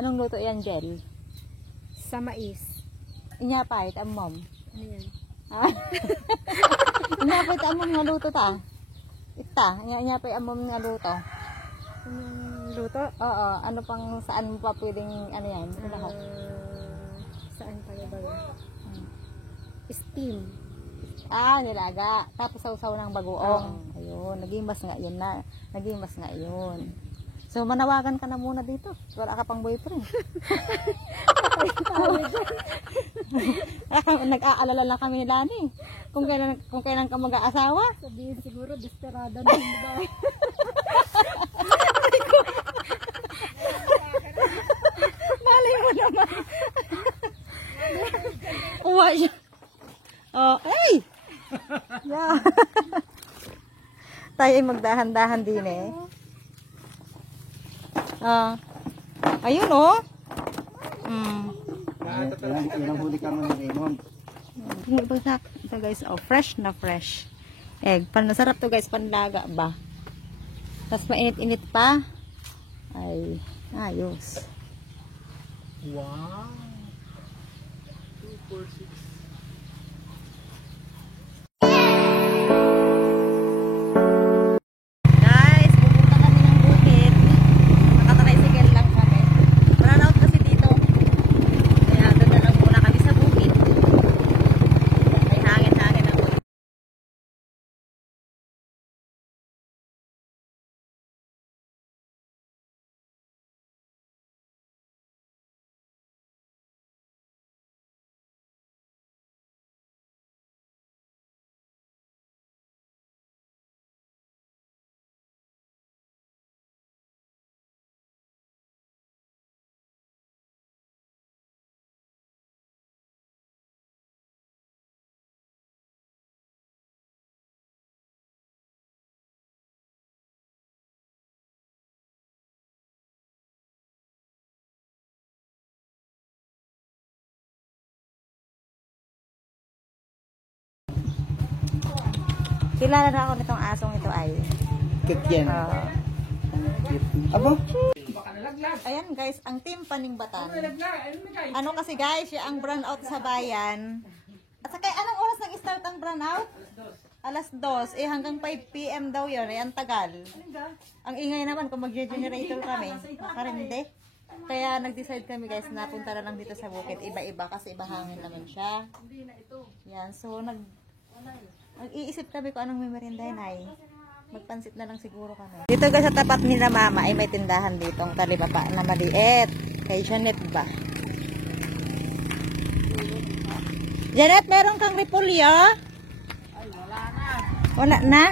Anong luto yan, Jel? Sa mais. Inyapay, tamom. Ano yan? Inyapay, tamom nga luto ta. Ita, inyapay, amom nga luto. Luto? Oo, ano pang saan mo pa pwedeng, ano yan? Saan pa ba? Steam. Nilaga. Tapos sausaw ng bagoong. Ayun, nagimas nga yun na. Nagimas nga yun. So, manawagan ka na muna dito. Wala ka pang boyfriend. Nag-aalala lang kami nila ni. Kung kailan ka mag-aasawa. Sabihin siguro, desperada na yung bahay. Malay mo naman. Uwa siya. Oh, hey! Yeah. Tayo ay magdahan-dahan din eh. Ayun oh. Ilang huli ka mo ni Raymond. Ito guys, oh, fresh na fresh. Egg. Masarap to guys, panlaga ba? Tapos mainit-init pa. Ay, ayos. Wow. 2, 4, 6. Guys, pupunta kami ng bukid. Nakatricycle lang kami. Run out kasi dito. Kaya doon na lang muna kami sa bukid. Ay hangin-hangin ang bukid. Kilala na ako nitong asong ito ay. Cute yan. Aba? Ayan guys, ang team Paningbatan. Ano kasi guys, siya ang brown out sa bayan. At saka anong oras nang start ang brown out? Alas 2. Hanggang 5 PM daw yun. Ang tagal. Ang ingay naman kung mag-generator kami. Makarindi. Kaya nag-decide kami guys na punta na lang dito sa bukid. Iba-iba kasi iba hangin naman siya. Yan. So nag-iisip kami kung anong mimerindahin ay. Magpansit na lang siguro kami. Dito guys sa tapat ni na mama ay may tindahan dito ang talibaba na maliit. Kay Janet ba? Janet, meron kang repolyo? Ay, wala na. Wala na?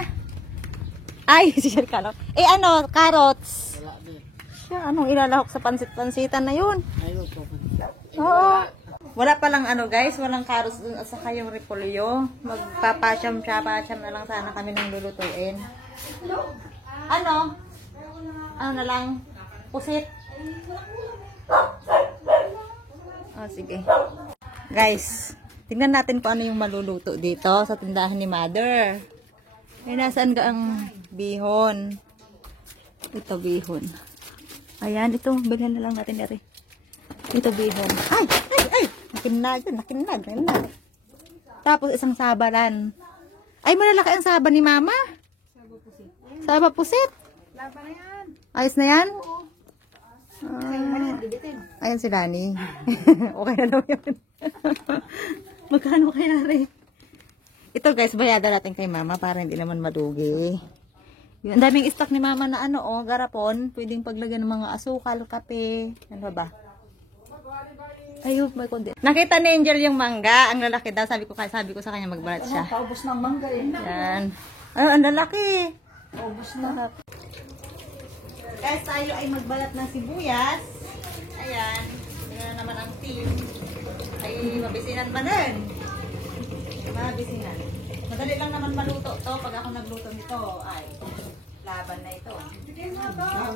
Ay, si Sherkalo. Ano, carrots? Wala din. Siya, anong ilalahok sa pansit-pansitan na yun? Ayun po. Oo. Wala palang ano guys, walang carrots dun at saka yung repolyo. Magpapasyam na lang sana kami ng lulutuin. Ano? Ano na lang? Pusit? Sige. Guys, tingnan natin kung ano yung maluluto dito sa tindahan ni Mother. Nasaan ka ang bihon? Ito bihon. Ayan, ito. Bilhan na lang natin dito. Ito bihon. Ay! Nakinag. Tapos isang sabaran. Ay, malalaki ang saba ni Mama. Saba pusit. Laba na yan. Ayos na yan? Ayan si Dani. Okay na daw yan. Magkano kaya rin? Ito guys, bayadan natin kay Mama para hindi naman madugi. Ang daming stock ni Mama na garapon. Pwedeng paglagyan ng mga asukal, kape. Ano ba? Ayun, may kundi. Nakita ni Angel yung mangga. Ang lalaki daw. Sabi ko sa kanya magbalat siya. Paubos ng mangga eh. Yan. Ang lalaki. Paubos na. Guys, tayo ay magbalat ng sibuyas. Ayan. Tingnan naman ang team. Ay, mabisinan pa din. Mabisinan. Madali lang naman maluto to. Pag ako nagluto nito, ay, laban na ito. Sige nga ba?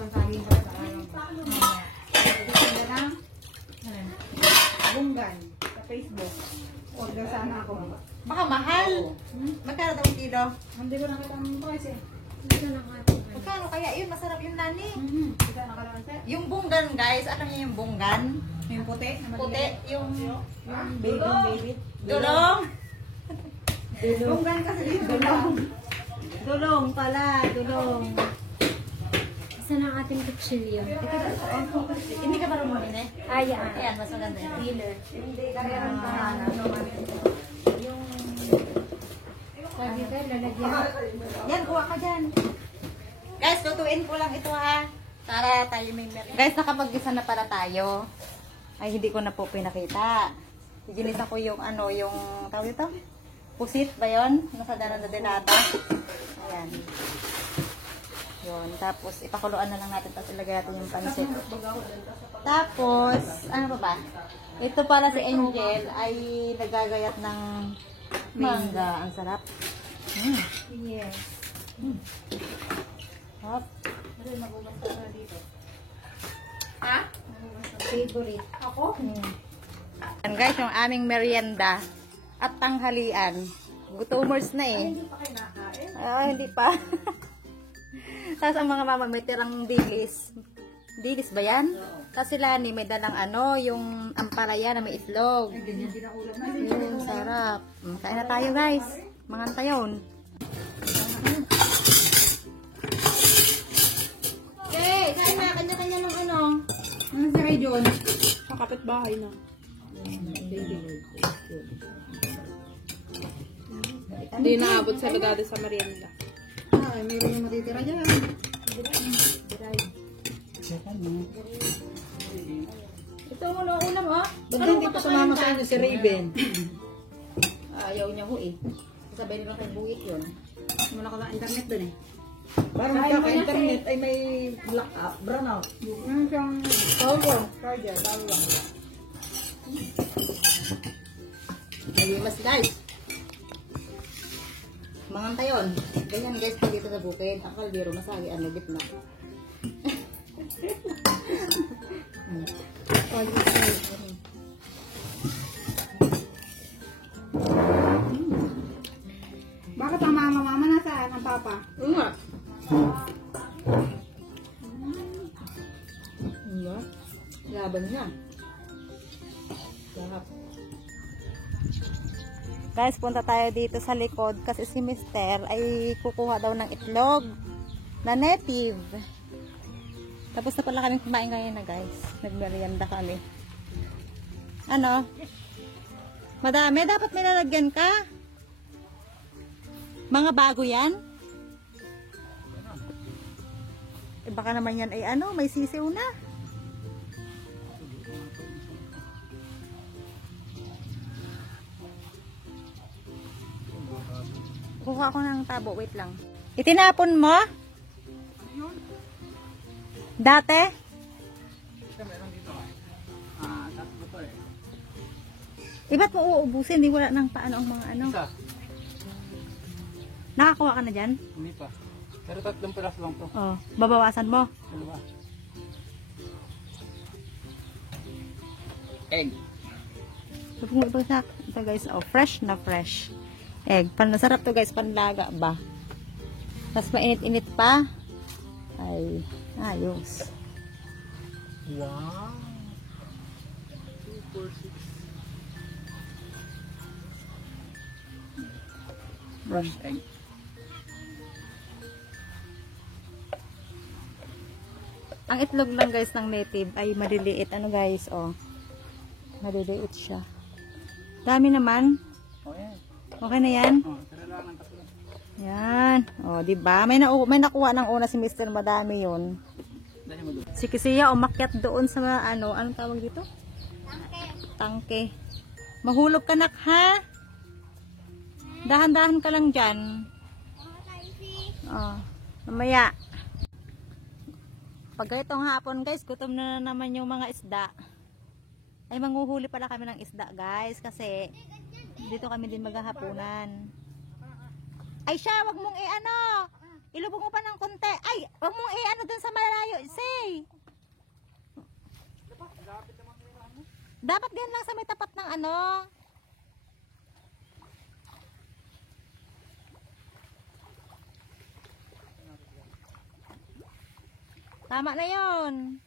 Bunggan sa Facebook. Order sana ako. Baka mahal. Magkano daw ang kilo? Hindi ko nakita ng price eh. Magkano kaya yun? Masarap yung nani. Ika nakalansa. Yung bunggan guys, alam niyo yung bunggan? Yung puti. na Puti, maliliit. yung Baby. dulong. Bunggan kasi dito. Dulong. Dulong pala, dulong. Saan ang ating kutsilyo? Hindi ka marunong din eh. Ayan. Ayan, mas maganda yun. Dealer. Hindi ka meron pa yung... Sabi ko, lalagyan. Yan, kuha ka dyan. Guys, lutuin ko lang ito ha. Para tayo may meron. Guys, nakapag-gisa na para tayo. Ay, hindi ko na po pinakita. Ginisa ko yung ano, yung tawag ito? Pusit ba yun? Nasa daran na delata. Ayan. Yun. Tapos, ipakuluan na lang natin. Tapos, ilagay natin yung pansit. Tapos, ano pa ba? Ito pala si Angel ay nagagayat ng mangga. Ang sarap. Yes. Hop. Favorite. Ako? Yan guys, yung aming merienda at tanghalian. Gutomers na eh. Hindi pa kayo nakain. Hindi pa. Tapos ang mga mama may tirang dilis. Dilis ba yan? Tapos sila ni may dalang ano, yung ampalaya na may itlog. Ganyan din ang ulam na. Yung sarap. Kain na tayo guys. Mga tayon. Okay, kain na. Kanya-kanya ng ano. Ano sa kayo John? Sa kapitbahay na. Hindi naabot sa lugar sa merienda. Ay, mayroon yung matitira dyan. Ito ang ulam oh. Ba't hindi pa sumama sa inyo si Raven? Ayaw niya ho eh. Sabay nila kay Buit yun. Wala ka na internet dun eh. Parang magkaka-internet ay may blackout, brownout. Yung siyang power, charger, talo lang. Nalimas guys. Mga tayon. Ganyan guys pag dito sa bukid. Ang kaldero masagi ano gitna. Bakit ang mama nasaan ang papa? Nga. Nga. Laban niya. Lahap. Guys, punta tayo dito sa likod kasi si Mister ay kukuha daw ng itlog na native. Tapos na pala kami kumain ngayon na guys. Nagmerienda kami. Ano? Madami. Dapat may lalagyan ka. Mga bago yan? Eh baka naman yan ay ano, may sisiw na. Kuha ko ng tabo, wait lang. Itinapon mo? Dati? Ba't mo uubusin? Hindi wala nang paano ang mga ano. Nakakuha ka na dyan? Hindi pa. Pero 3 piraso lang to. Oh, babawasan mo. Dalawa. Egg. Ito guys, oh, fresh na fresh. Egg. Masarap to guys, panlaga ba? Tapos mainit-init pa. Ay, ayos. Wow. 2, 4, 6. Fresh egg. Ang itlog lang guys ng native ay maliliit. Ano guys, oh. Maliliit siya. Dami naman. Oh, yan. Okay na yan? Oh, tara lang ng 3. Yan. Oh, di ba? May nakuha ng una si Mr. Madami 'yon. Dali mo doon. Si Kisiya umakyat doon sa ano, anong tawag dito? Tangke. Mahulog ka nak ha? Dahan-dahan ka lang diyan. Oh, mamaya. Pag itong hapon guys, gutom na naman yung mga isda. Ay manguhuli pala kami ng isda guys kasi dito kami din maghahapunan. Ay siya, wag mong i-ano. Ilubog mo pa ng konti. Ay, wag mong i-ano dun sa malayo. Say. Dapat ganyan lang sa may tapat ng ano. Tama na yun.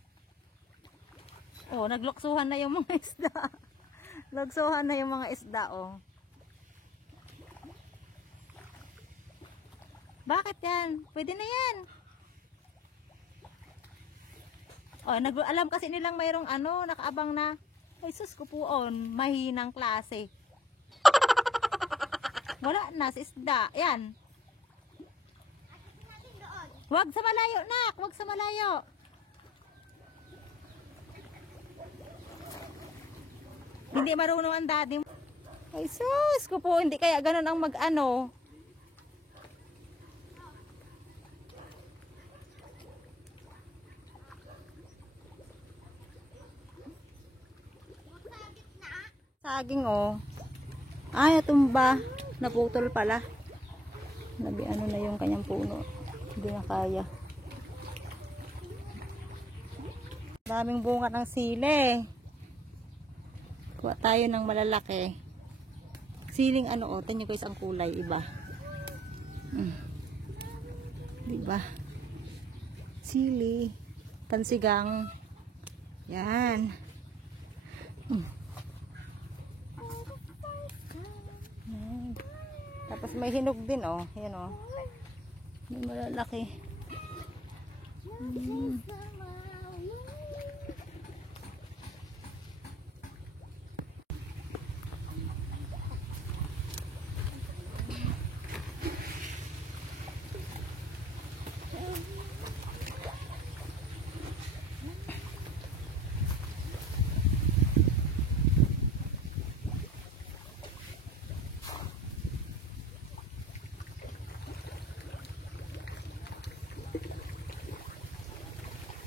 Oh, nagluksuhan na yung mga isda. Luksuhan na yung mga isda, oh. Bakit yan? Pwede na yan. Oh, alam kasi nilang mayroong ano, nakaabang na. Ay, sus ko po on, mahinang klase. Wala na, si isda. Yan. Wag sa malayo, nak. Wag sa malayo. Hindi marunong ang daddy mo. Ay, sus ko po, hindi kaya ganun ang mag-ano. Saging, oh. Ay, tumba. Naputol pala. Ano na yung kanyang puno. Hindi na kaya. Daming bunga ng sili. Kuha tayo ng malalaki. Siling ano, oh. Tignan nyo guys ang kulay. Iba. Diba? Sili. Tansigang. Yan. Tapos may hinog din, oh. Yan, oh. May malalaki.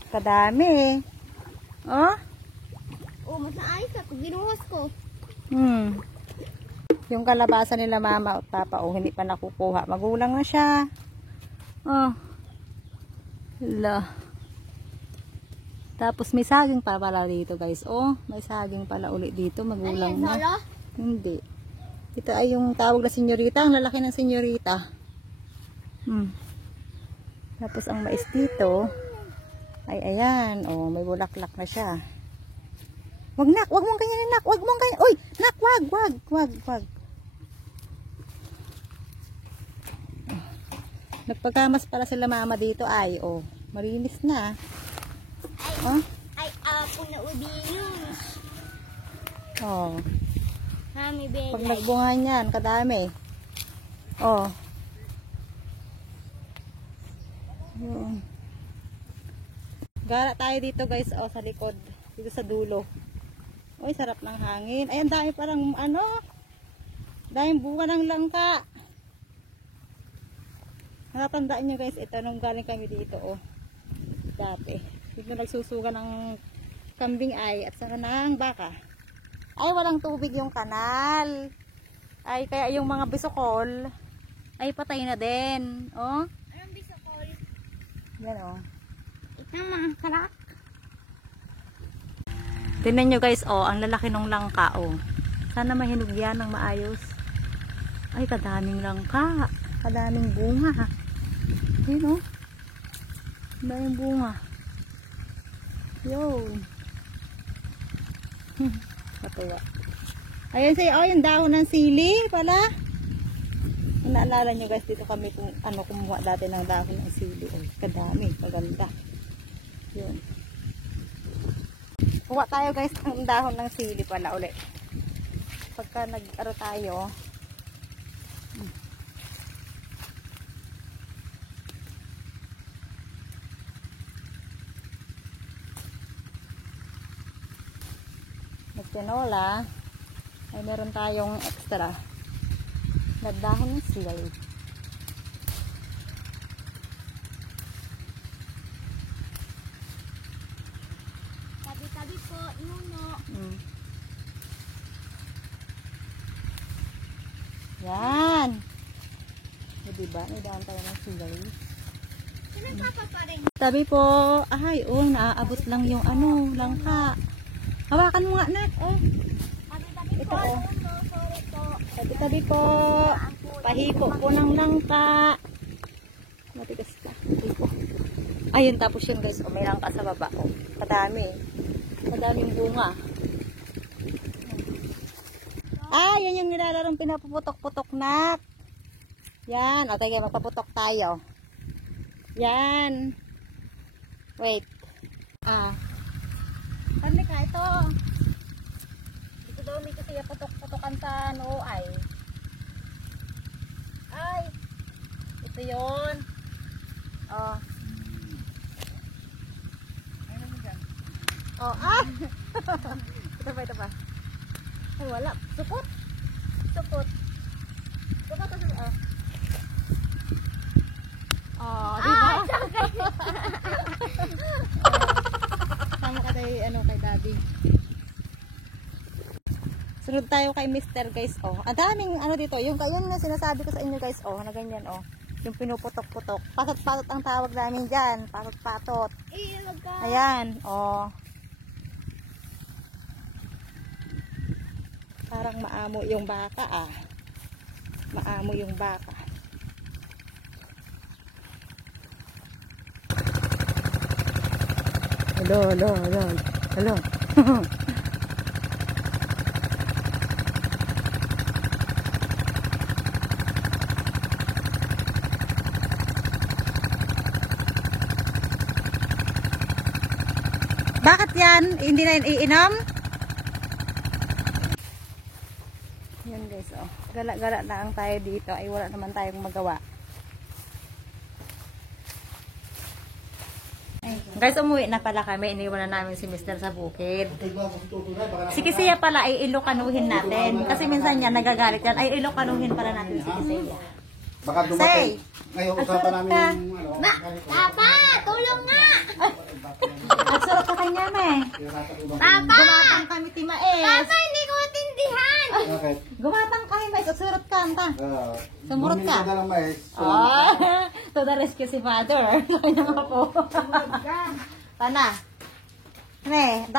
Kadami. Oh? Oh, mas naayos ako. Ginuhos ko. Yung kalabasa nila mama at papa, oh, hindi pa nakukuha. Magulang na siya. Oh. Hala. Tapos may saging pa pala dito, guys. Oh, may saging pala ulit dito. Magulang Ayan, na. solo? Hindi. Ito ay yung tawag na senyorita. Ang lalaki ng senyorita. Tapos ang mais dito ay ayan, oh, may bulaklak na siya. Wag nak, wag mong ganyan nak, wag mong ganyan. Oy, nak, wag. Nagpagkamas pala sila mama dito ay, oh, malinis na. Oh, Ay, ako na ubinus. oh. Mami, Pag belay. nagbunga niyan, kadami. Oh. Yun. Gara tayo dito guys, oh, sa likod. Dito sa dulo. Uy, sarap ng hangin. Ayan, dami parang ano. Daming bunga ng langka. Nakatandaan nyo guys, ito nung galing kami dito, oh. Dati. Dito nagsusuga ng kambing ay at saka ng baka. Ay, walang tubig yung kanal. Ay, kaya yung mga bisokol ay patay na din. Oh. Anong bisokol? Yan, oh. Ito mga kalak. Tingnan nyo guys, oh, ang lalaki ng langka, oh. Sana mahinog yan ng maayos. Ay, kadaming langka. Kadaming bunga, ha. Ayun, oh. Kadaming bunga. Yo. Katuwa. Ayun siya, oh, yung dahon ng sili pala. Naalala nyo guys, dito kami kung ano kumuha dati ng dahon ng sili. Oh, kadami, maganda. Yun. Kuha tayo guys ng dahon ng sili pala ulit. Pagka nag-aro tayo. Nagtinola. Ay meron tayong extra. Nagdahon ng sili. Tabi-tabi po, nuno. Yan. O, diba? May dahon tayo ng sili. Sino papa pa rin? Tabi po. Ay, oh, naaabot lang yung ano, langka. Hawakan mo nga, Nat. Oh. Tabi-tabi Ito, po, oh. nuno. Sorry po. Tabi-tabi po. Pahipo po ng langka. Matigas ka. Pahipo. Ayun, tapos yun guys, may langka sa baba. Oh, madami. Madaming bunga. Yan yung nilalarong pinapuputok-putok na. Yan. O, tayo, magpaputok tayo. Yan. Wait. Ano ka ito? Ito daw ni kasi putok-putokan sa noo ay. Ito yun. Oh. Oh, ito pa. Ay, wala. Supot. Diba? Sama ka tayo, kay daddy. Sunod tayo kay Mr. guys, oh. Ang daming, dito, yung na sinasabi ko sa inyo guys, oh, na ganyan, oh. Yung pinuputok-putok. Patot-patot ang tawag namin dyan. Patot-patot. Ayan, oh. Parang maamo yung baka, Maamo yung baka. Hello. Bakit yan? Hindi na iinom? Yan guys, oh. Gala-gala na ang tayo dito. Ay wala naman tayong magawa. Guys, umuwi na pala kami. Iniwan na namin si Mr. sa bukid. Si Kisiya pala ay ilokanuhin natin. Kasi minsan yan nagagalit yan. Ay ilokanuhin pala natin si Kisiya. Baka dumating. Ngayon, usapan namin yung Papa, tulong nga! Nagsurot ka kanya, me. Papa! Gumatang kami, Timaes. Papa, hindi ko matindihan! Okay. Gumatang kami, mais. Nagsurot ka, anta. Sumurot ka. Bumili ka ng mais. To the rescue si Father. Sabi na nga po. Tana.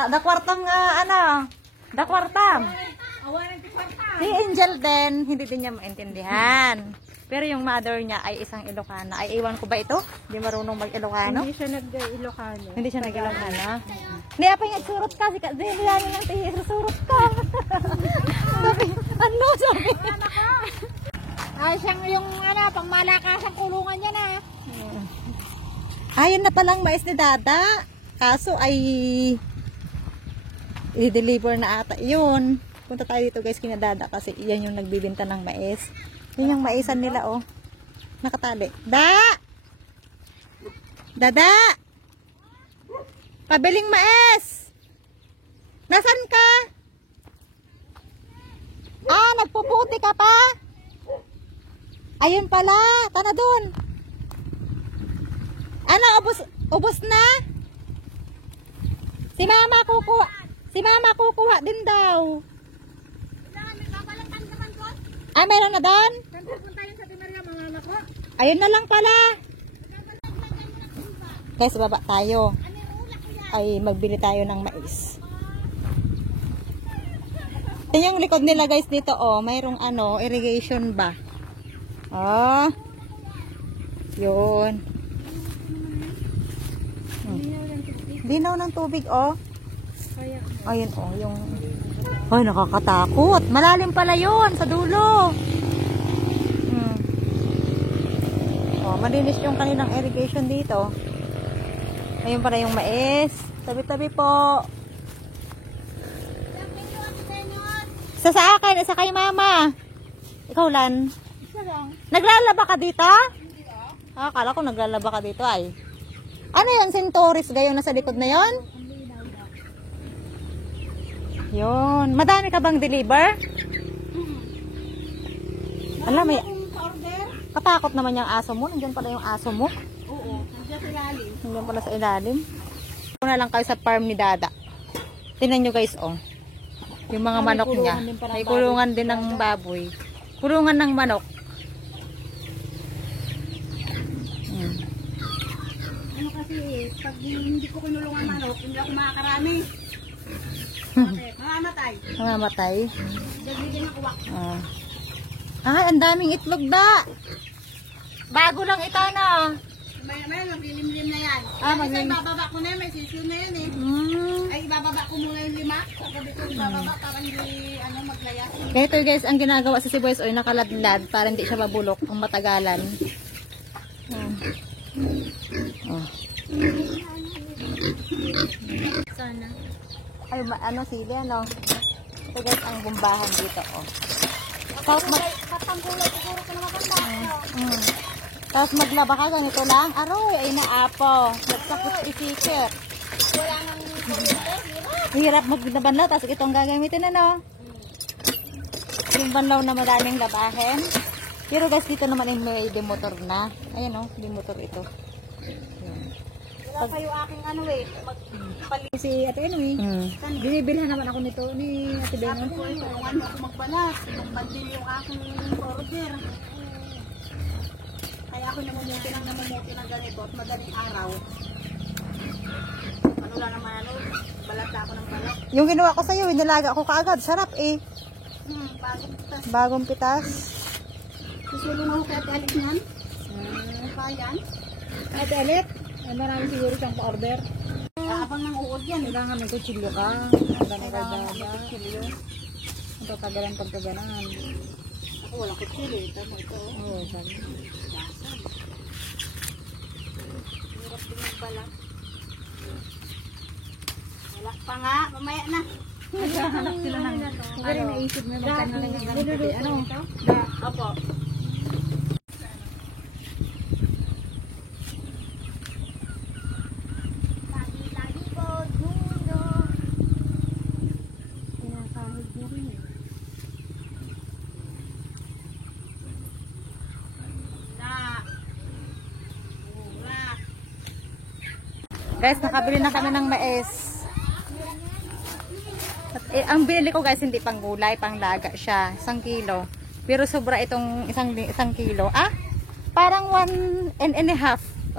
Dakwartam nga, Dakwartam. Si Angel din, hindi din niya maintindihan. Pero yung mother niya ay isang Ilocana. Ay, iwan ko ba ito? Hindi marunong mag-Ilocano? Hindi siya nag-Ilocano. Hindi siya nag-Ilocano? Hindi, apay nga, surot ka. Hindi, nilani ng tihi, surot ka. Sabi, sabi. Ay, siyang yung pang malakasang kulungan niya na. Ayan na palang mais ni Dada. Kaso ay i-deliver na ata. Yun. Punta tayo dito guys kina Dada kasi iyan yung nagbibenta ng mais. Yun yung maisan nila, oh. Nakatali. Dada! Pabiling mais! Nasaan ka? Nagpuputi ka pa? Ayun pala. Tana dun. Ubos na? Si Mama kukuha din daw. Meron na doon? Saan pupunta yun sa Timaria, mga anak ko? Ayun na lang pala. Guys, baba tayo. Ay, magbili tayo ng mais. Ito yung likod nila guys dito, oh. Mayroong irrigation ba? Oh. Yun. Linaw ng tubig, oh. Ayun, oh. Yung... Ay, nakakatakot. Malalim pala yun sa dulo. Oh, malinis yung kanilang irrigation dito. Ayun pala yung mais. Tabi-tabi po. Isa sa akin, isa kay Mama. Ikaw, Lan. Naglalaba ka dito? Akala ko naglalaba ka dito ay. Ano yan? Centauris gayon na sa likod na yon? Yun. Madami ka bang deliver? Alam mo, katakot naman yung aso mo. Nandiyan pala yung aso mo. Oo, nandiyan sa ilalim. Nandiyan pala sa ilalim. Una lang kayo sa farm ni Dada. Tingnan nyo guys, oh. Yung mga manok niya. May kulungan din ng baboy. Kulungan ng manok. Ano kasi, pag hindi ko kinulungan manok, hindi ako makakarami. Okay, mamamatay. Nangamatay. Dagligin ako wak. Ang daming itlog da. Bago lang ito na. May maglilimlim na yan. Ah, Kasi maglim- ibababa ko na yan, may sisyon na yan eh. Ay, ibababa ko muna yung 5. Pagkabi ko ibababa para hindi maglaya. Kaya ito guys, ang ginagawa sa sibuyas oil, nakaladlad para hindi siya mabulok ang matagalan. Oh. Sana. Ay, sili, ano? Ito guys, ang gumbahan dito, oh. Tapos Katangkulay siguro ko na maganda. tapos maglaba ka, ganito lang. Aroy, ay naapo. Nagsakot isikip. Wala nang Hirap magbanlaw, tapos itong gagamitin, ano? Yung banlaw na madaming labahin. Pero guys, dito naman may demotor na. Ayan, oh, demotor ito. Wala pa yung aking magpalit. Si Ate Enoy, binibilhan naman ako nito ni Ate Benon. Sabi ko, tulungan mo ako magbalas. Magbandil yung aking order. Kaya ako namumuti ng ganito at madaling araw. Ano lang naman, balat na ako ng balat. Yung ginawa ko sa'yo, nilaga ko kaagad. Sarap eh. Bagong tas. Bagong pitas. Susulong ako kay Ate Alex niyan. Kaya yan. Ate Alet, ay marami siguro siyang pa-order. Abang nang uod yan. Kailangan may kutsilyo ka. Ang gano'n ka ba? Ang tatagalan pagkaganan. Ako walang kutsili. Tama ito. Oo, sabi. Hirap din magbalak. Wala pa nga. Mamaya na. Naghahanap sila ng... Ang galing naisip mo magkano lang yung ganito. Ano? Opo. lagi po, mundo. Pinakahig mo rin eh. Guys, nakabili na kami ng mais. At, ang binili ko guys, hindi pang gulay, pang laga siya. 1 kilo. Pero sobra itong isang kilo. Ah, parang 1.5.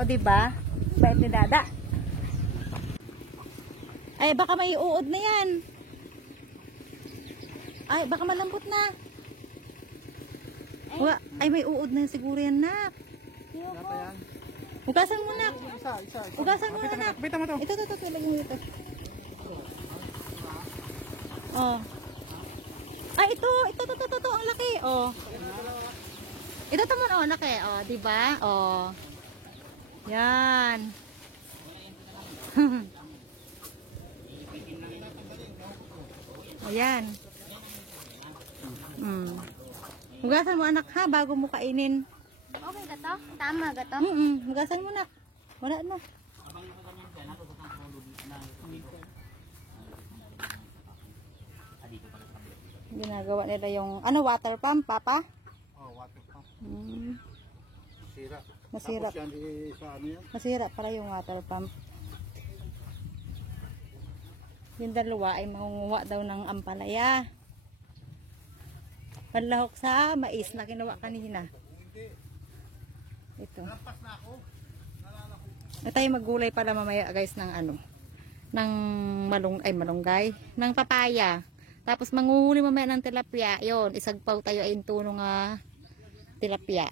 O diba? Bait ni Dada. Ay, baka may uod na yan. Ay, baka malambot na. Ay, may uod na siguro yan, nak. Hugasan mo, nak. Hugasan mo na, nak. Kapita mo to. Ito. Lagyan mo dito. Oh. Ay, ito. Ang laki. Oh. Ito mo, oh, laki. Oh, diba? Oh. Yan. Ayan. Hugasan mo, anak, ha, bago mo kainin. Okay ka to? Tama ka to? Hugasan mo, nak. Wala na. Ginagawa nila yung, water pump, papa? Oh, water pump. Sira. Masira. Tapos yan, sa ano yan? Masira pala yung water pump. Yung dalawa ay mangunguha daw ng ampalaya. Panlahok sa mais na kinuha kanina. Ito. Na tayo maggulay pala mamaya guys ng ng malunggay, ng papaya. Tapos manguhuli mamaya ng tilapia. Yon, isagpaw tayo ay tuno nga tilapia.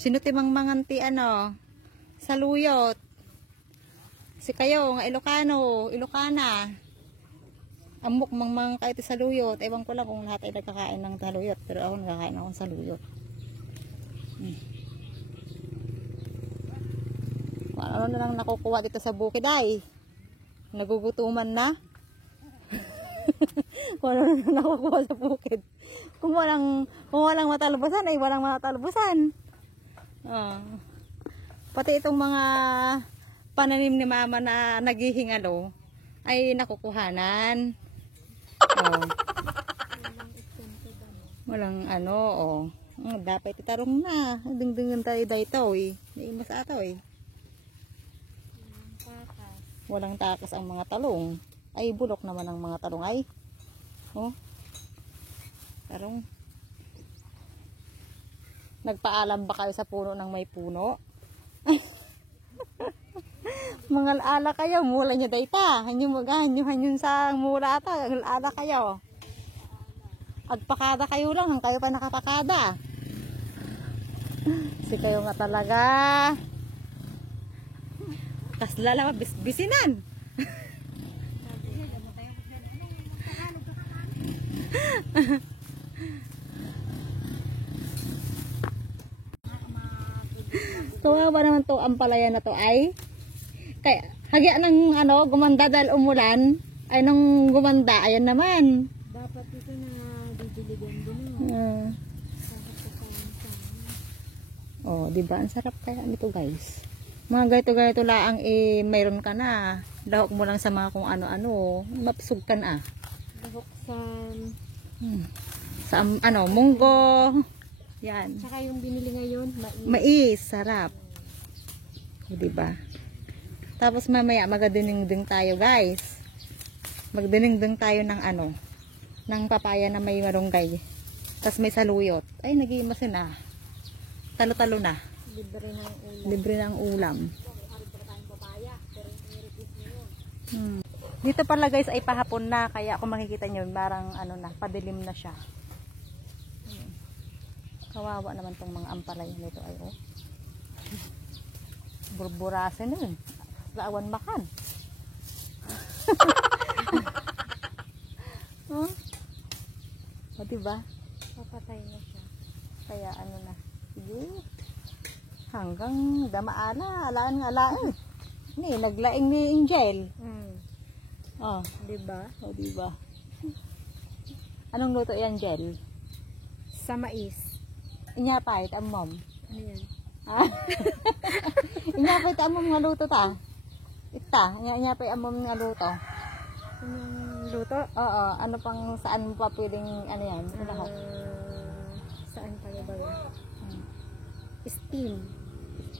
Sino timang manganti saluyot. Si kayo nga Ilocana. Amok mang kahit saluyot. Ewan ko lang kung lahat ay nagkakain ng saluyot, pero ako nagkakain ako ng saluyot. Ano na lang nakukuha dito sa bukid ay nagugutuman na. Ano na lang nakukuha sa bukid. Kung walang matalbusan ay walang matalbusan. Pati itong mga pananim ni mama na naghihingalo ay nakukuhanan. Walang dapat itarong na. Dingdingan tayo dito naimas ataw walang takas ang mga talong. Ay bulok naman ang mga talong ay. Tarong. Nagpaalam ba kayo sa puno ng may puno? Mga ala kayo, mula nyo dayta. Hanyong sa mula ata. Ala kayo. Agpakada kayo lang, kayo pa nakapakada. Si kayo nga talaga. Tas lalawa, bisinan. Kawawa naman to ang palaya na to ay. Kaya, hagya ng ano, gumanda dahil umulan. Ay, nung gumanda, ayan naman. Dapat ito na didiligan din. Oh, di ba? Ang sarap kaya nito, guys. Mga ganito-ganito laang mayroon ka na. Lahok mo lang sa mga kung ano-ano. Mapsug ka na. Lahok sa... Sa ano, munggo. Yan. Saka yung binili ngayon, Mais, sarap. O, di ba? Tapos mamaya magdinengdeng tayo, guys. Magdinengdeng tayo ng ano, ng papaya na may marunggay. Tapos may saluyot. Ay, nag-iimasin na. Talo-talo na. libre ng ulam. Libre ng ulam. Dito pala guys ay pahapon na, kaya kung makikita nyo parang ano na, padilim na siya. Kawawa naman tong mga ampalaya nito ay oh. Burburasin nun. Laawan makan. Oh. O diba? Papatay na siya. Kaya ano na. Sige. Hanggang damaala. Alaan nga alaan. Ni, naglaing ni Angel. Oh. Diba? O diba? Anong luto yan, Angel? Sa mais. Inyapay, mom. Ano yan? Ah? Inyapay, mom nga luto ta. Ita, inyapay, mom nga luto. Anong luto? Oo, ano pang saan mo pa pwedeng ano yan? Ilahok. Saan tayo ba yan? Steam.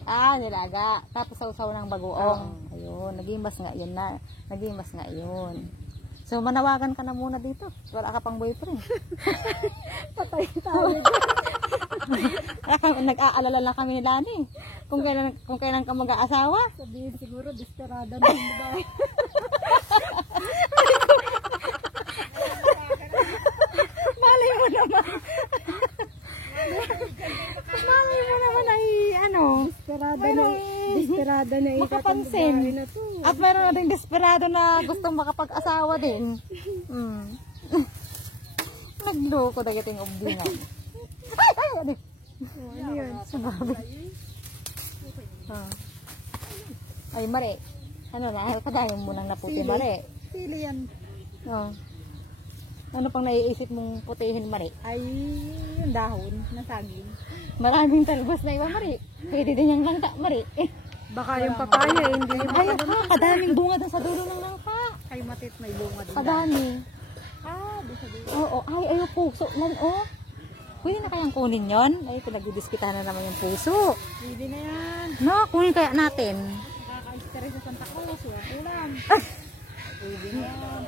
Ah, nilaga. Tapos sausaw ng bagoong. Ayun, nagimas nga yun na. Nagimas nga yun. So, manawagan ka na muna dito. Wala ka pang boyfriend. Patay tayo. Nag-aalala lang kami nila ni. Kung kailan ka mag-aasawa. Sabihin siguro, desperada na yung babae. Malay mo naman. Malay mo naman ay ano. Desperada na Makapansin. na to. At mayroon na rin desperado na gustong makapag-asawa din. Nagloko na kiting ubdingan. Ay! Ano? Ano yun? Sababi. Ay, mari. Ano na? Kadayon mo nang naputi, mari. Sili yan. Oh. Ano pang naiisip mong putihin, mari? Ay, yung dahon na saging. Maraming talbos na iba, mari. Pwede din yung langka, mari. Baka yung papaya, hindi yung Ay, kadaming bunga doon sa dulo ng langka. Ay, matit may bunga din. Kadami. Doon sa dulo. Oo, ay, ayaw puso lang, oh. Pwede na kayang kunin yon? Ay, pinagdidiskita na naman yung puso. Pwede na yan. No, kunin kaya natin. Nakaka-istere sa Santa Cruz. Walang ulam. Pwede na yan.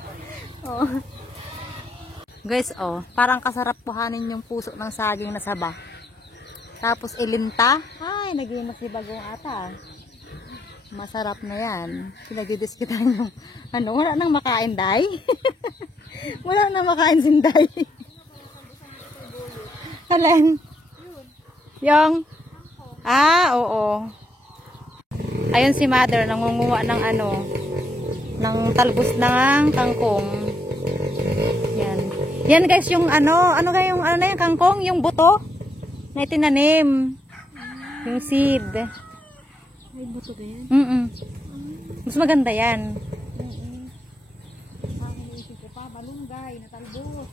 Oh. Guys, oh, parang kasarap buhanin yung puso ng saging na saba. Tapos ilinta. Ay, naging mas bagong ata. Masarap na yan. Pinagdidiskitan yung, ano, wala nang makain, day. Wala nang makain sinday. Alin? Yung? Oo. Ayun si mother, nangunguha ng ano, ng talbos ng kangkong. Yan. Yan guys, yung ano yung kangkong, yung buto na itinanim. Yung seed. May buto ba yan? Mas maganda yan. Iniisip ko pa, malunggay, natalbo.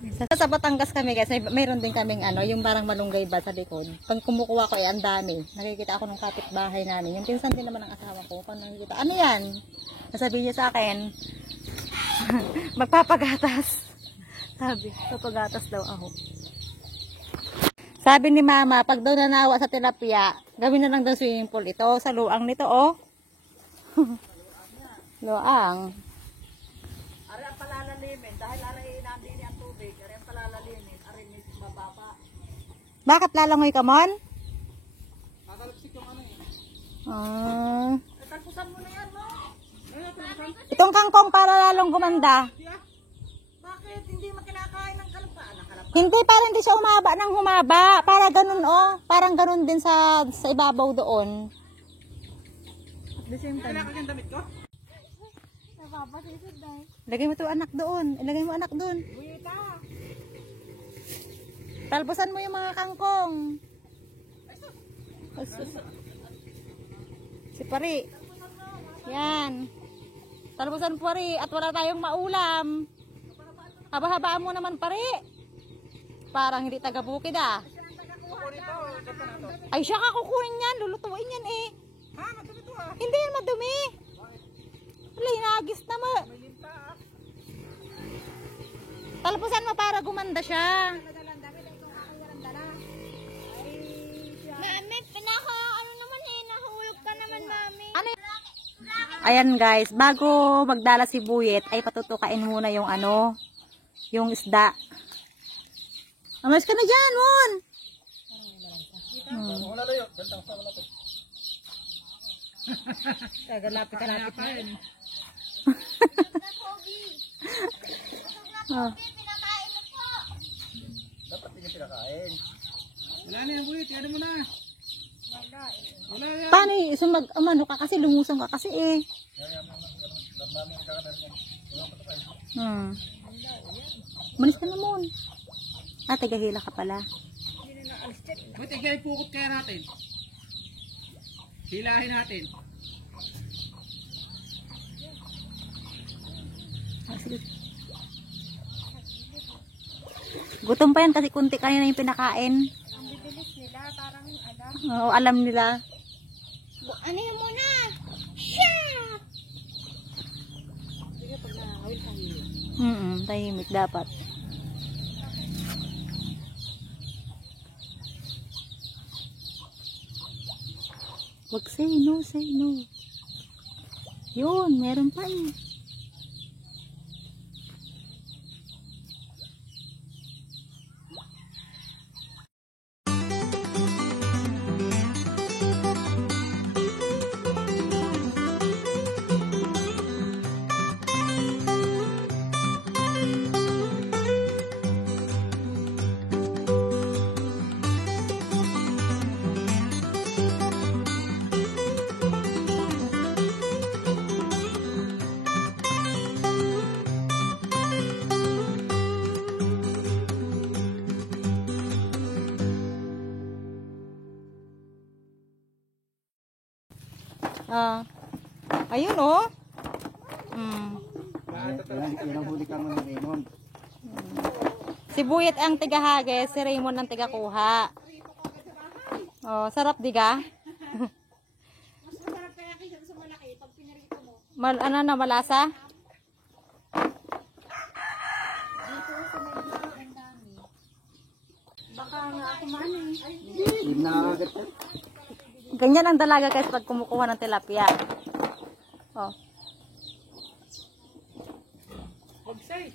Sa Batangas kami guys, mayroon din kaming ano, yung parang malunggay ba sa likod. Pag kumukuha ko ang dami. Nakikita ako ng kapitbahay namin. Yung pinsan din naman ng asawa ko. Pag nakikita, ano yan? Nasabi niya sa akin, magpapagatas. Sabi, papagatas daw ako. Sabi ni mama, pag daw nanawa sa tilapia, gawin na lang daw swimming pool ito. Sa luang nito, oh. Luang. Ari ang palalalimin. Dahil ari nandini ang tubig. Ari ang palalalimin. Ari may mababa. Bakit lalangoy ka, Mon? Kakalapsik yung ano eh. Talpusan mo na yan, no? Itong kangkong para lalong gumanda. Bakit? Hindi makinakain ng kalapa. Hindi, parang hindi siya humaba ng humaba. Para ganun, oh. Parang ganun din sa ibabaw doon. At the same time. Kailangan yung damit ko? Napapasisod na. Ilagay mo to anak doon. Ilagay mo anak doon. Talbusan mo yung mga kangkong. Si Pari. Yan. Talbusan Pari. At wala tayong maulam. Haba-habaan mo naman Pari. Parang hindi taga-bukid ah. Ay siya ka kukunin yan. Lulutuin yan eh. Ha? Madumi to ah. Hindi yan madumi. Wala, hinagis na mo. Talbusan mo para gumanda siya. Mami, ano naman eh, nahulog ka naman, mami. Ano yun? Ayan guys, bago magdala si Buyet ay patutukain muna yung ano, yung isda. Amas ka na dyan, Mon! Wala na yun. Gandang sa wala to. Kagalapit-kalapit na yun. Oh. Pinakain mo po. Dapat hindi pinakain. Wala na yung buhit. Ano mo na? Wala yan. Paano yung sumag, amano ka kasi, lumusong ka kasi eh. Manis ka na, Mon. Ah, tagahila ka pala. Buti kaya ipukot kaya natin. Hilahin natin. Ah, sige. Gutom pa yan kasi kunti kanina yung pinakain. Ang bibilis nila, parang alam. Oo, alam nila. Ano yun muna? Siya! Tahimik dapat. Wag say no, say no. Yun, meron pa eh. Ah. Ayun oh. Yan ang huli ka mo ng Raymond. Si Buyet ang tigahagis, si Raymond ang tigakuha. Oh, sarap diga. Mas masarap kaya kaysa sa malaki pag pinarito mo. Ano na malasa? Dito sa medyo ang dami. Baka nga ako man eh. Ay, Hindi na agad tayo. Ganyan ang dalaga guys pag kumukuha ng tilapia. Oh. Hogsay.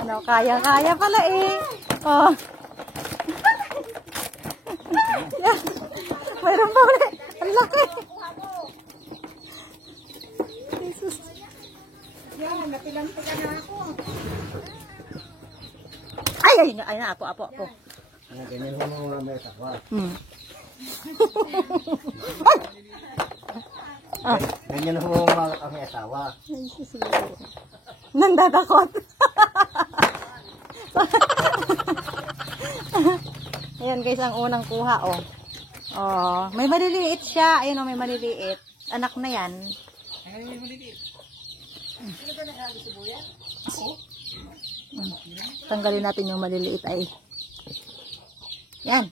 Ano, kaya pala eh. Oh. Yan. Mayroon pa ulit. Ang laki. Jesus. yan, napilanto ka na ako. Ay, apo. Ganyan mo mga may sakwa. Ganyan mo mga kami asawa. Nandadakot. Ayan guys, ang unang kuha, oh. Oh, may maliliit siya. Ayun oh, may maliliit. Anak na yan. Ay, may maliliit. Tanggalin natin yung maliliit ay. Yan.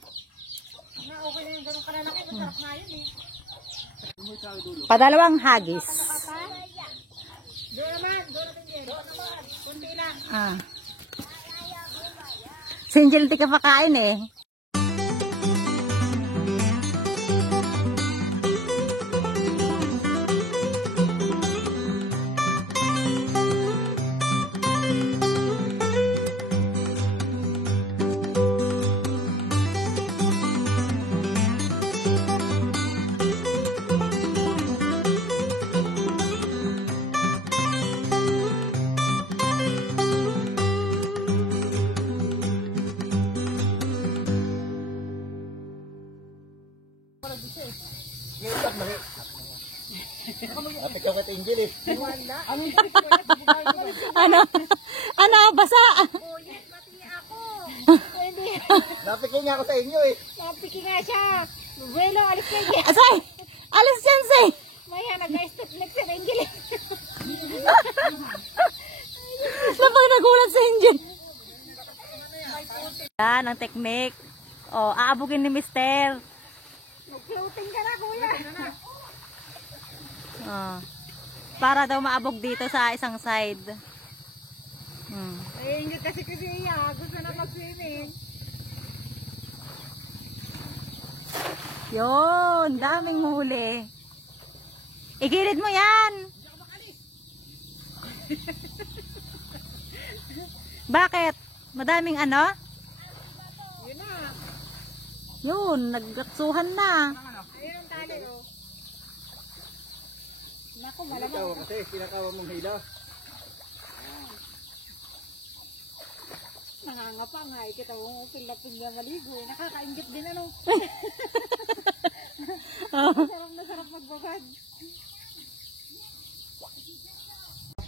Okay na yung ganun kalalaki, masarap nga yun eh. Padalawang hagis. Doon naman din. Doon naman, kunti lang. Ah. Si Angel, di ka pakain eh. Ano? Ano? Basa? Napikin niya ako sa inyo eh. Napiki nga siya. Buwelo, alis ka niya. Asay! Alis dyan, say! Maya, nag-step next sa Angel. Napag nagulat sa engine. Yan ang technique. O, aabugin ni Mister. Mag-floating ka na, kuya. Para daw maabog dito sa isang side. Ay, ingit kasi siya. Gusto na mag-swimming. Yun, daming huli. Igilid mo yan. Bakit? Madaming ano? Yun na. Yun, naggatsuhan na. Ayun ang tali, oh. Naku, Ikaw malamang. kasi, kinakawa mong hila. Nangangapa nga. Kita mo, pila-pila maligo. Nakakaingit din, ano? Sarap na sarap magbabad.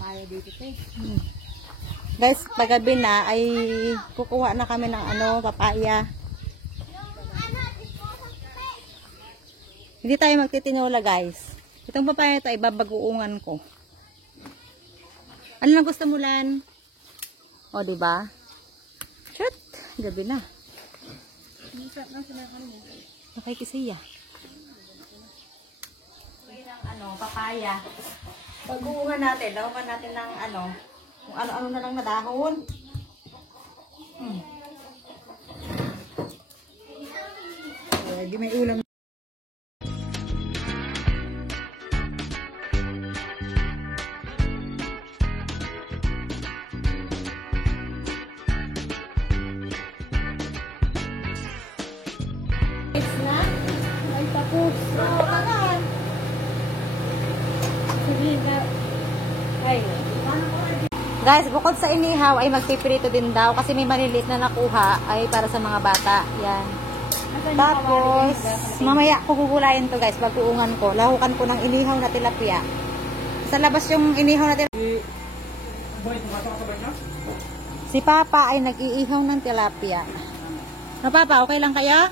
Kaya dito, te. Guys, paggabi na ay kukuha na kami ng ano, papaya. Hindi tayo magtitinola, guys. Itong papaya ito ay babaguungan ko. Ano lang gusto mo, Lan? O, diba? Shit! Gabi na. Nakikisiya. Ano, papaya. Baguungan natin. Lahukan natin ng ano, kung ano-ano na lang na dahon. Lagi may ulam. It's na? Ay, tapos. Oo, kanan. Sige na. Ay, Guys, bukod sa inihaw ay magpipirito din daw kasi may maliliit na nakuha ay para sa mga bata. Yan. Tapos, mamaya ko gugulayin to guys, baguungan ko. Lahukan ko ng inihaw na tilapia. Sa labas yung inihaw na tilapia. Si Papa ay nag-iihaw ng tilapia. Na Papa, okay lang kaya?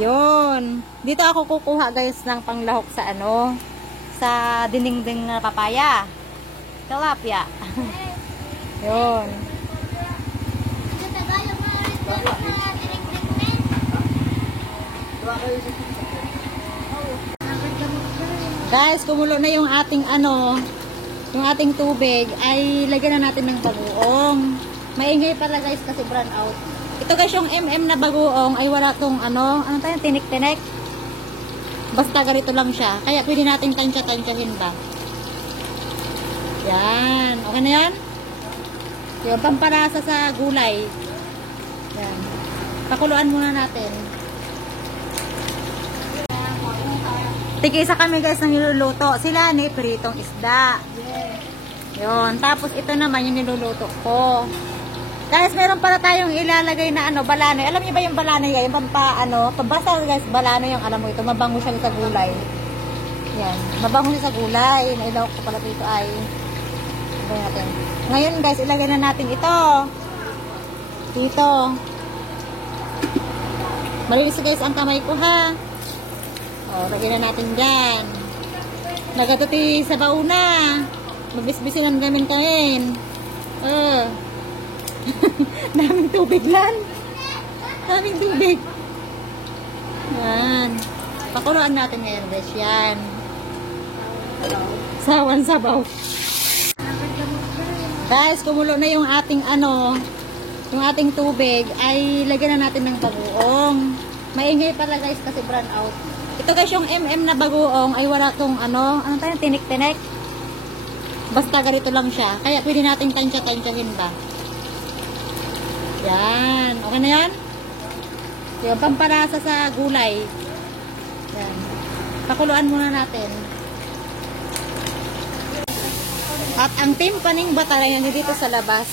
Yun. Dito ako kukuha guys ng panglahok sa ano, sa dinding-ding na papaya. Tilapia. Yun. Guys, kumulo na yung ating ano, yung ating tubig, ay lagyan na natin ng bagoong. Maingay pala guys kasi brown out. Ito guys yung na bagoong ay wala tong ano tayo, tinik-tinik. Basta ganito lang siya. Kaya pwede natin tansya-tansyahin ba. Yan. Okay na yan? Yung pamparasa sa gulay. Yan. Pakuluan muna natin. Tig-isa kami guys ng niluluto. Sila ni pritong isda. Yun. Tapos ito naman yung niluluto ko. Guys, meron pala tayong ilalagay na ano, balanoy. Alam niyo ba yung balanoy? Yung pabasa guys, balanoy yung alam mo ito. Mabango siya sa gulay. Yan. Mabango siya sa gulay. Nailaw ko pala dito ay. Ilagay natin. Ngayon guys, ilagay na natin ito. Dito. Malinis guys ang kamay ko ha. O, lagay na natin dyan. Nagatuti sa bauna. Mabisbisin ang gaming kain. Daming tubig lan. Daming tubig. Yan. Pakuluan natin ngayon guys. Yan. Sawan sabaw. Guys, kumulo na yung ating ano, yung ating tubig, ay lagyan na natin ng bagoong. Maingay pala guys kasi brown out. Ito guys yung na bagoong ay wala tong ano tayo, tinik-tinik. Basta ganito lang siya. Kaya pwede natin tansya-tansyahin ba. Yan. Okay na yan? Yung pamparasa sa gulay. Yan. Pakuluan muna natin. At ang timpaning batayan dito sa labas.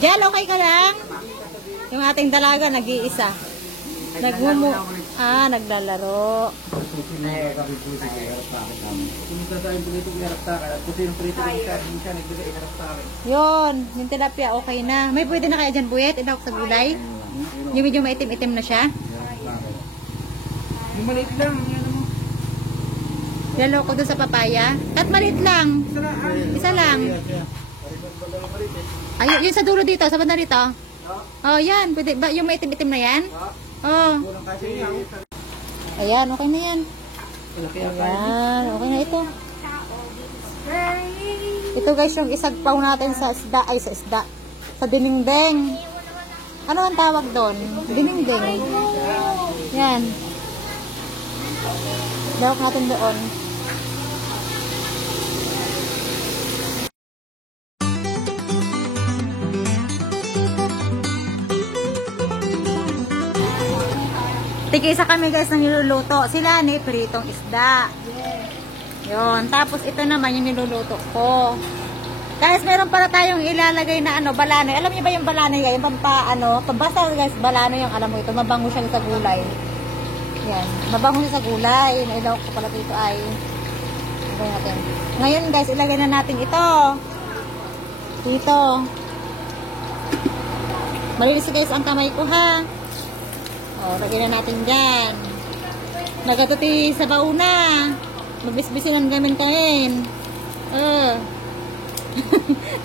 Diyan, okay ka lang? Yung ating dalaga, nag-iisa. Ah, naglalaro. Ay, kami po sa harap sa akin namin. Pumunta sa akin prito ng harap sa akin. At kung sinong prito ng siya, hindi siya nagbigay harap sa akin. Yun, yung tilapia okay na. May pwede na kaya dyan buyet, ilawak sa gulay. Yung medyo maitim-itim na siya. Yung maliit lang, yan mo. Lalo ko dun sa papaya. At maliit lang. Isa lang. Ay, yun sa dulo dito, sa banda dito. Oh, yan. Pwede ba yung maitim-itim na yan? Oh. Ayan, okay na yan. Ayan, okay na ito. Ito guys, yung isagpaw natin sa isda. Ay, sa isda. Sa dinengdeng. Ano ang tawag doon? Dinengdeng. Yan. Lawak natin doon. Tig-isa kami guys ng niluluto. Sila ni pritong isda. Yun. Tapos ito naman yung niluluto ko. Guys, meron pala tayong ilalagay na ano, balanoy. Alam niyo ba yung balanoy? Yung pambasa guys, balanoy yung alam mo ito. Mabango siya sa gulay. Yan. Mabango siya sa gulay. Nailaw ko pala dito ay. Okay natin. Ngayon guys, ilagay na natin ito. Dito. Malinis guys ang kamay ko ha. O, lagyan na natin dyan. Nagatuti sa bauna. Mabisbisin ang gamin kain.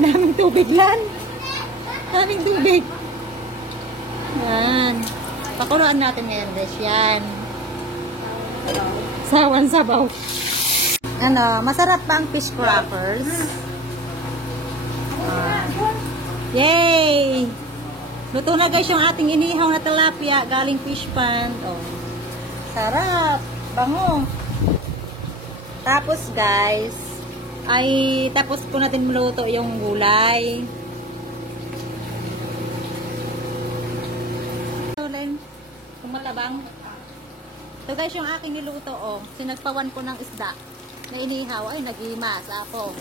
Daming tubig lan. Daming tubig. Yan. Pakuluan natin ngayon guys. Yan. Sawan sabaw. Ano, masarap pa ang fish crackers. Yay! Luto na guys yung ating inihaw na tilapia galing fish pond. Oh. Sarap. Bango. Tapos guys, tapos po natin maluto yung gulay. Kung matabang. Ito guys yung aking niluto. Oh. Sinagpawan ko ng isda na inihaw. Ay, nag-imas. Apo.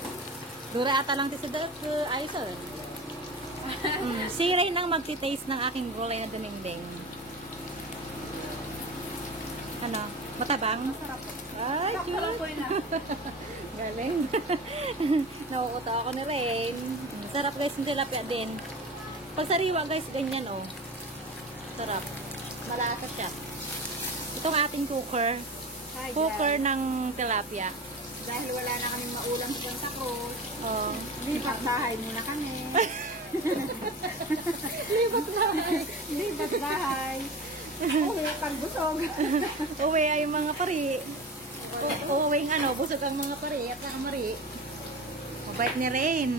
Dura ata lang tisidak. Ay, sir. Si Ray nang magti-taste ng aking gulay na dumingding. Ano? Matabang? Masarap. Ay, cute. Galing. Nakukuta ako ni Rain. Sarap guys, yung tilapia din. Pag sariwa guys, ganyan oh. Sarap. Malasa siya. Ito ang ating cooker. Cooker ng tilapia. Dahil wala na kaming maulam sa Santa Cruz, Oh. lipat bahay muna kami. Lipat bahay. Uwi pag busog. Uwi ay mga pari. Uwi ng busog ang mga pari at saka mari. Mabait ni Rain.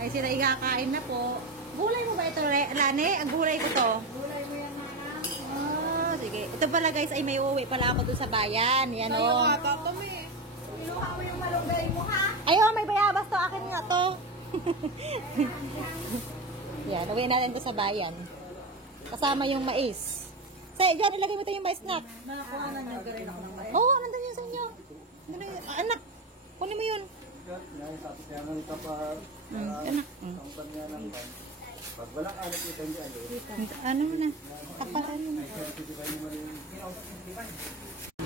Ay sila ikakain na po. Gulay mo ba ito, Lane? Ang gulay ko to. Gulay mo yan, Nana. Oh, sige. Ito pala guys ay may uwi pala ako doon sa bayan. Yan o. Iluha mo yung malunggay mo, ha? Ayun, may bayabas to. Akin nga to. Yan, uwi natin to sa bayan. Kasama yung mais. Say, dyan, ilagay mo ito yung mais, nak. Nakakuhanan niyo garin ako ng mais. Oo, nandun yun sa inyo. Anak, kunin mo yun. Anak. Pag walang anak ito, hindi Ano na? Kaparan mo.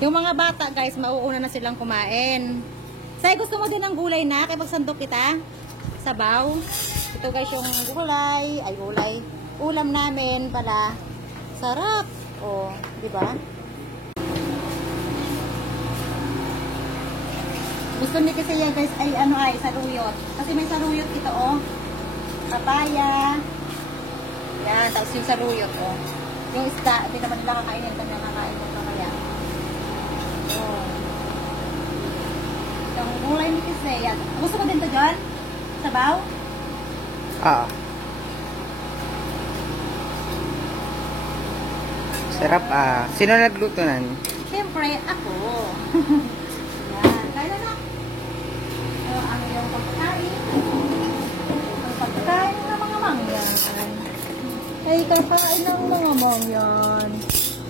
Yung mga bata, guys, mauuna na silang kumain. Say, gusto mo din ng gulay na? Kaya magsandok kita? Sabaw. Ito guys yung gulay. Ay, gulay. Ulam namin pala. Sarap. O, di ba? Gusto ni kasi yan guys ay ano ay saruyot. Kasi may saruyot ito oh. Papaya. Yan, tapos yung saruyot oh. Yung isda, hindi naman nila kakainin. Kami nakakain ko kaya. Oh. Yung gulay ni kasi yan. Gusto mo din to John? Sabaw? Ah. Sarap ah. Sino nagluto nan? Siyempre, ako. Yan. Kaya na. Ano yung pagkain? Ang pagkain ng mga mangyan. Ay, kakain ng mga mangyan.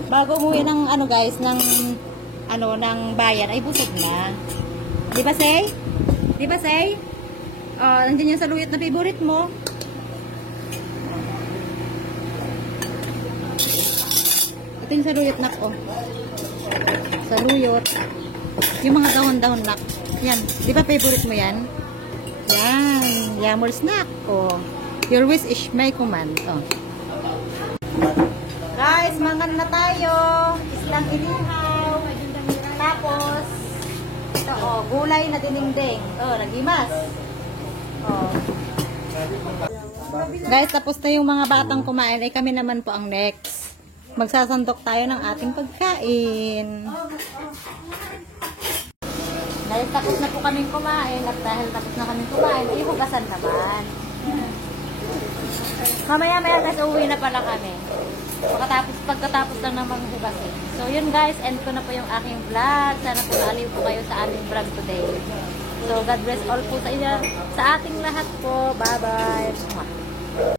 Bago umuwi ng ano guys, ng ng bayan, ay busog na. Di ba, Say? Di ba, Say? Nandiyan yung saluyot na favorite mo. Ito yung saluyot nak, oh. Saluyot. Yung mga dahon-dahon nak. Yan. Di ba favorite mo yan? Yan. Yammer snack, oh. Your wish is my command, oh. Guys, mangan na tayo. Islang inihaw. Tapos, ito, oh, gulay na dinengdeng. Oh, nagimas. Oh. Guys, tapos na yung mga batang kumain. Ay, kami naman po ang next. Magsasandok tayo ng ating pagkain. Dahil tapos na po kaming kumain at dahil tapos na kaming kumain, ay hugasan naman. Mamaya-maya guys, uwi na pala kami. Pagkatapos lang namang hugasin. So yun guys, end ko na po yung aking vlog. Sana po naaliw po kayo sa aming vlog today. So God bless all po sa inyo, sa ating lahat po. Bye-bye.